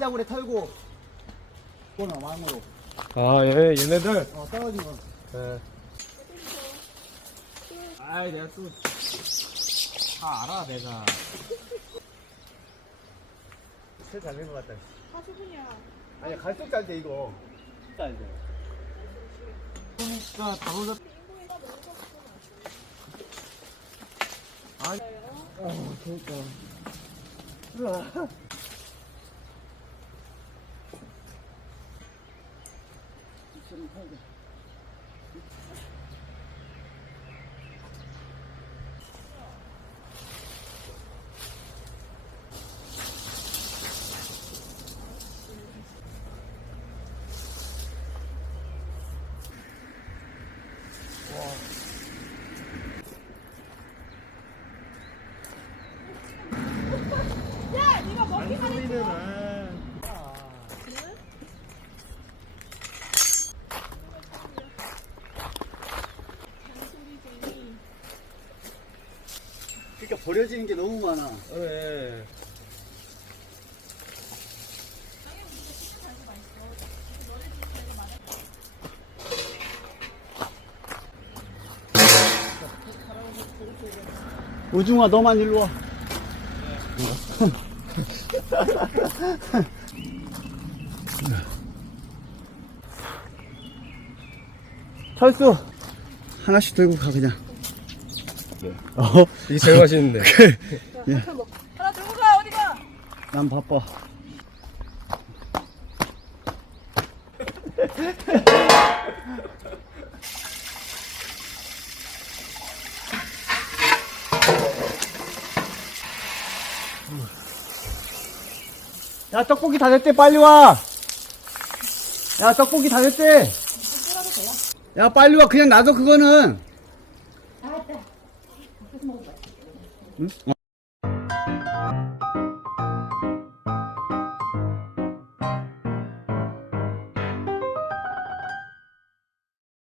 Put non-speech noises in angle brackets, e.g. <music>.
짜구리 털고 그거는 왕으로 아, 예, 얘네들. 어 떨어진 거 예. 아이, 내가 또. 다 알아, 내가. 제일 잘된 것 같다 하수분이야. 아니 갈색 짤때 이거 그러니까, 바보가. 어 그러니까 우와 야, 네가 먹 기만 해. 잔소리쟁이. 그러니까 버려지는 게 너무 많아. 예. 우중아 너만 일로 와. 철수. 하나씩 들고 가 그냥 어? 이게 제일 맛있는데. <laughs> 하나 들고 가, 어디 가? 난 바빠. 야 떡볶이 다 됐대 빨리 와 야 떡볶이 다 됐대. 야 빨리 와. 그냥 놔둬 그거는 응? 어.